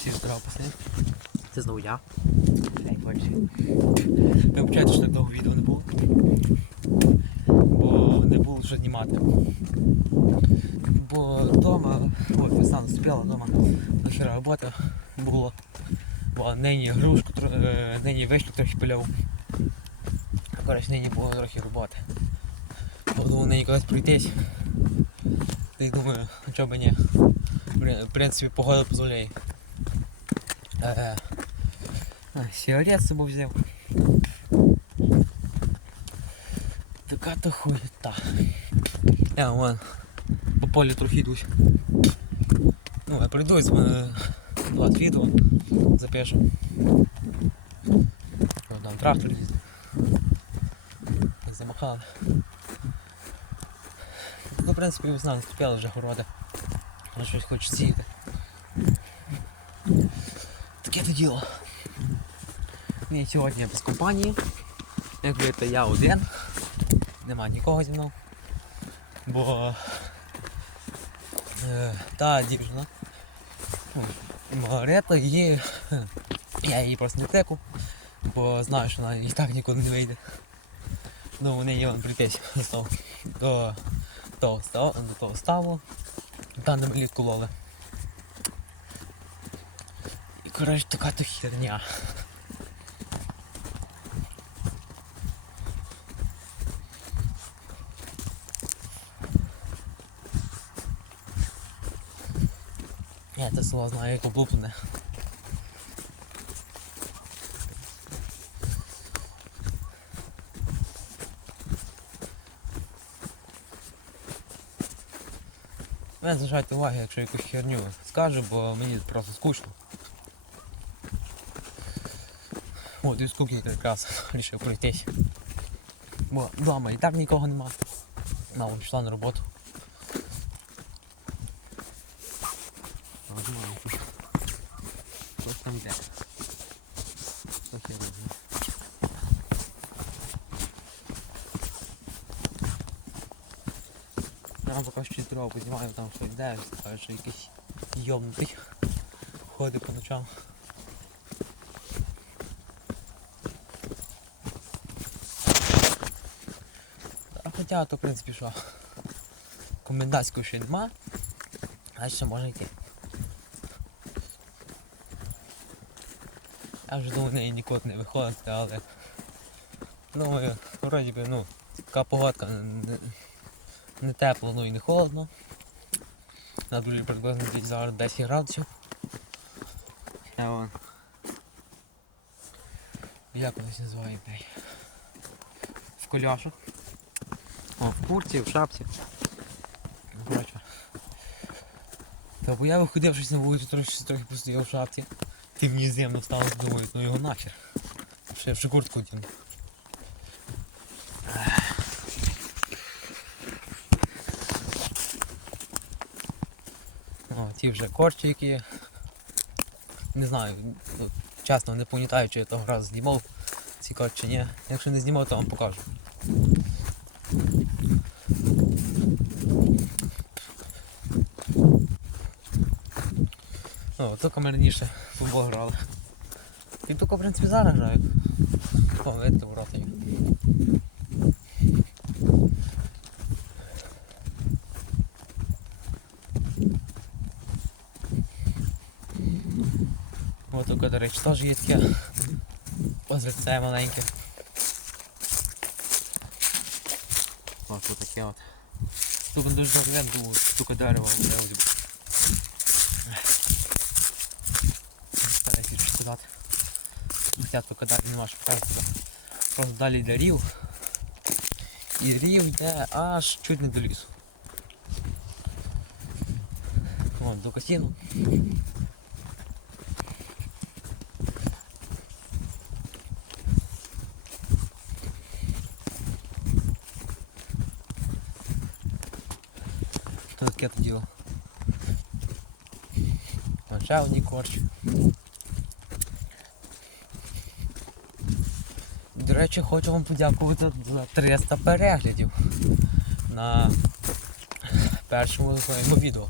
Всі здорово, пацани. Це знову я. Ей, бачите. Ви вчайте, що так довго відео не було. Бо не було що знімати. Бо вдома, от весна наступила вдома, дохера роботи було. Бо нині грушку, е, нині вишню трохи пиляв. Коротше, нині було трохи роботи. Бо думав нині колись пройтись. Та й думаю, б ні. В принципі, погода дозволяє. Сигарет з собою взяв. Така то хуєта. Я вон по полю трохи йдусь. Ну, я прийду з мене 20 відео запишу. О, там трактор. Так замахали. Ну, в принципі, весна наступила вже городи. Щось хоче сіяти. То діло. Ні, сьогодні без компанії. Як видите, я один. Нема нікого зі мною. Бо е, та дівчина. ну, Маргарита її. Я її просто не теку, бо знаю, що вона і так нікуди не вийде. Ну, вони є вон до, того ставу, до того ставу. Там ми літку лоли. І коротше така то херня. Я це слово знаю, як облуплене. Не зважайте уваги, якщо якусь херню скажу, бо мені просто скучно. От і скуки якраз вирішив пройтись. Бо вдома і так нікого нема. Мама пішла на роботу. Хтось там йде. Я розумію. Я поки що дорогу піднімаю, там що йде, що якийсь йобнутий ходить по ночам. Хоча то в принципі що. Комендантської ще нема, а ще можна йти. Я вже думаю, неї нікуди не виходити, але думаю, вроді би, ну, така погодка не, не тепло, ну і не холодно. На дворі приблизно зараз 10 градусів. Я вон. Як вони називають? В коляшах. О, в курці, в шапці. Коротше. Та бо я виходив щось на вулицю, трохи, трохи постояв в шапці. Ти мені земно стало, думаю, ну його нахер. Ще, ще куртку тягну. О, ті вже корчики. Не знаю, ну, чесно не пам'ятаю, чи я того разу знімав ці корчі, ні. Якщо не знімав, то вам покажу. О, тільки ми раніше футбол грали. І тільки, в принципі, зараз грають. О, видите, ворота є. Ось тут, до речі, теж є таке озерце маленьке. Ось тут таке от. Тут дуже добре було, штука дерева. сказати. Хоча тільки далі нема що показати. Просто далі йде рів. І рів йде аж чуть не до лісу. Вон, до косіну. Таке то діло? Ще одні. До речі, хочу вам подякувати за 300 переглядів на першому своєму відео.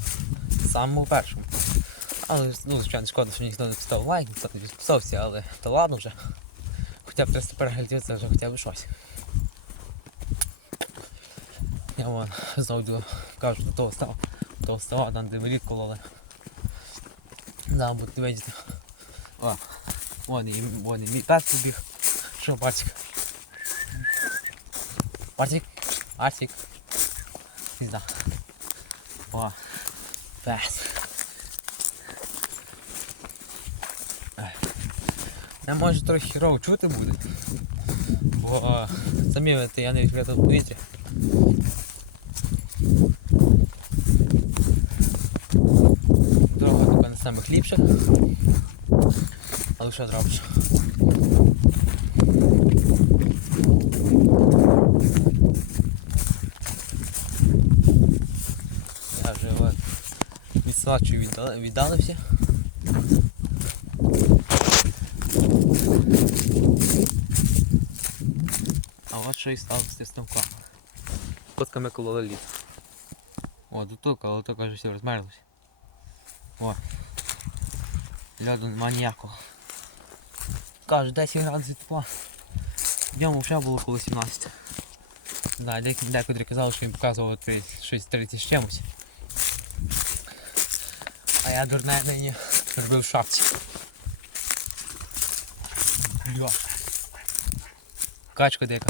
Самому першому. Але ну, звичайно, шкода, що ніхто не поставив лайк, ніхто не підписався, але то ладно вже. Хоча б 300 переглядів це вже хоча б щось. Я вон знову йду, кажу, до того став, до того става, там де велик кололи. Да, будете бачити. О, вон і, вон і мій пес побіг. Що, Барсик? Барсик? Барсик? Пізда. О, пес. Я може трохи хірово чути буде. Бо самі ви, я не відкрито в повітрі. Дорога така не самих ліпших. Але що зробиш? Я вже от від віддали, віддалився. А от що і сталося з ставком. Котками кололи ліс. О, тут тільки, але то каже, все розмерзлося. О. Льоду нема ніякого. Каже, 10 градусів тепла. Днем вже було коло 17. Да, декотрі казали, що він показував 30, щось 30 з чимось. А я дурне нині робив шапці. Качка дика.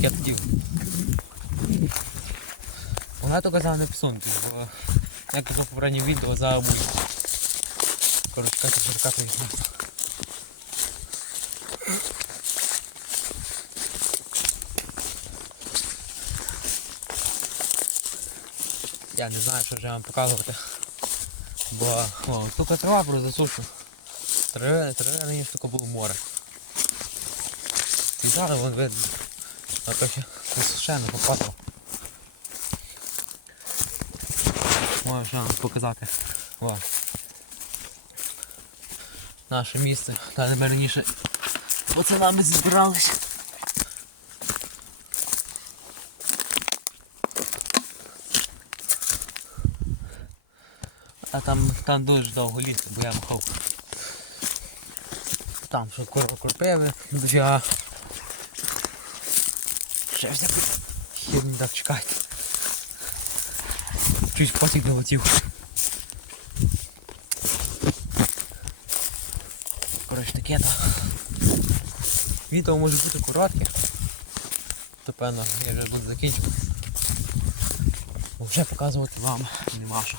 Короче, я тоді. Вона то не бо я казав попереднє відео за обуй. Короче, катя черкати. Я не знаю, що вже вам показувати. Бо о, тільки трава про засушу. Три раніше тільки було море. І зараз вон видно. А трохи висушено попадало. Можу вам показати. О. Наше місце, та ми раніше пацанами зібрались. А там, там дуже довго літо, бо я махав. Там що кор- кропиви, дофіга. Ще херню так чекайте. Чуть потік долетів. Коротше таке то. Відео може бути коротке. То певно я вже буду закінчувати. Вже показувати вам нема що.